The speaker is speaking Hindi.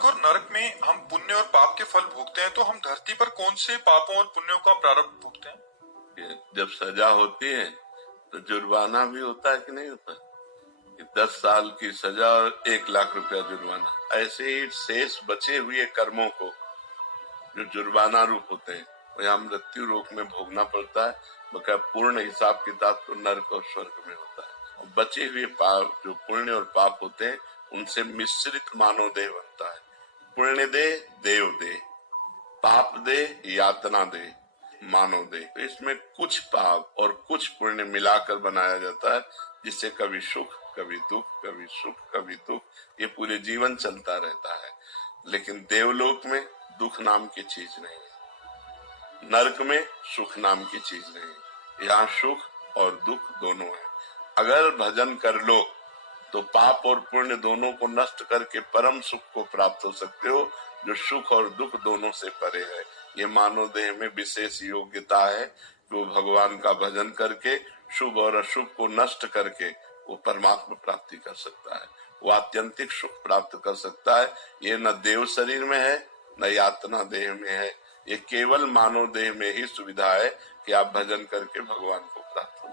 स्वर्ग और नरक में हम पुण्य और पाप के फल भोगते हैं, तो हम धरती पर कौन से पापों और पुण्यों का प्रारब्ध भोगते हैं? जब सजा होती है तो जुर्माना भी होता है कि नहीं होता? 10 साल की सजा और 1 लाख रुपया जुर्माना। ऐसे ही शेष बचे हुए कर्मों को जो जुर्माना रूप होते हैं वो यहाँ मृत्यु रोग में भोगना पड़ता है। बकाया पूर्ण हिसाब किताब तो नरक और स्वर्ग में होता है। और बचे हुए पाप जो पुण्य और पाप होते हैं उनसे मिश्रित मानव देह बनता है। पुण्य दे देव दे, पाप दे यातना दे, मानव दे। तो इसमें कुछ पाप और कुछ पुण्य मिलाकर बनाया जाता है, जिससे कभी सुख कभी दुख, कभी सुख कभी दुख, ये पूरे जीवन चलता रहता है। लेकिन देवलोक में दुख नाम की चीज नहीं है, नरक में सुख नाम की चीज नहीं है। यहाँ सुख और दुख दोनों है। अगर भजन कर लो तो पाप और पुण्य दोनों को नष्ट करके परम सुख को प्राप्त हो सकते हो, जो सुख और दुख दोनों से परे है। ये मानव देह में विशेष योग्यता है कि वो भगवान का भजन करके शुभ और अशुभ को नष्ट करके वो परमात्मा प्राप्ति कर सकता है, वो आत्यंतिक सुख प्राप्त कर सकता है। ये न देव शरीर में है न यातना देह में है, ये केवल मानव देह में ही सुविधा है कि आप भजन करके भगवान को प्राप्त हो।